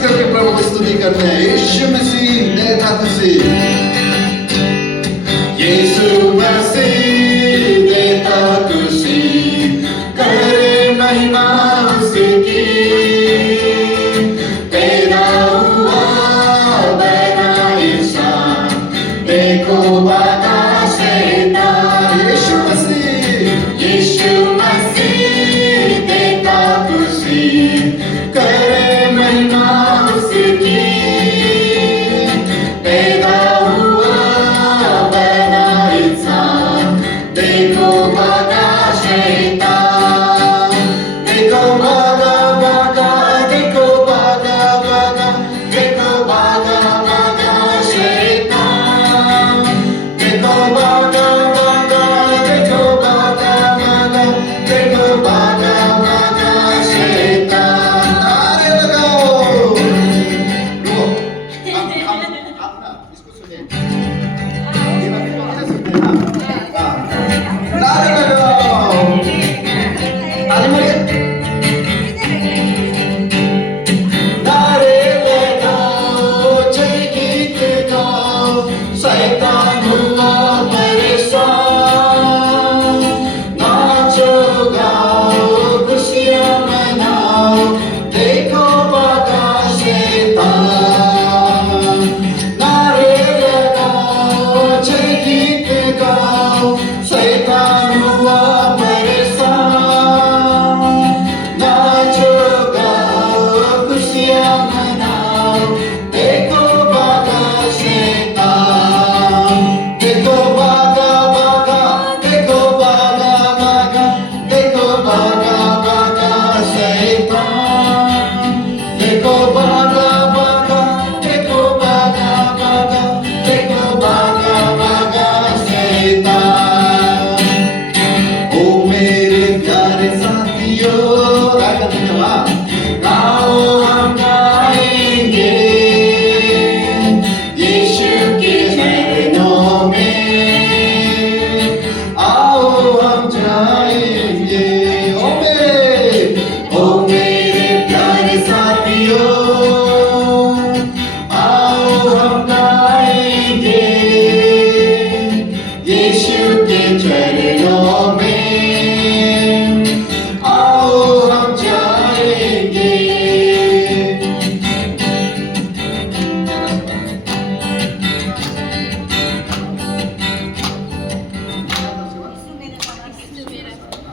करके प्रभु की स्तुति करते हैं। यीशु मसीह देता खुशी, यीशु मसीह देता खुशी, करे महिमा उसकी। पैदा हुआ बना इंसान, देखो बाधा शैतान। यीशु मसीह देता खुशी, करे महिमा उसकी। पैदा हुआ बना इंसान, देखो बाधा शैतान। देखो बाधा बाधा, देखो बाधा बाधा, देखो बाधा बाधा शैतान। देखो बाधा बाधा, देखो बाधा बाधा, देखो बाधा बाधा शैतान। नारे लगाओ। रुको, आप ना इसको सुनिए, ये ना भी कौन से सुनते हैं ना? नारे लगाओ, ताली मारिए। नारे लगाओ, जय गीत गाओ, शैतान हुआ परेशान। नाचो गाओ, खुशियाँ मनाओ, देखो भागा शैतान। नारे लगाओ, जय गीत गाओ, शैतान हुआ परेशान। नाचो गाओ, खुशियाँ मनाओ, देखो भागा शैतान। देखो भागा भागा, देखो भागा भागा, देखो भागा भागा शैतान। देखो भागा भागा, देखो भागा भागा, देखो भागा भागा शैतान। ओ मेरे प्यारे साथियों, क्या कहते हैं वहाँ?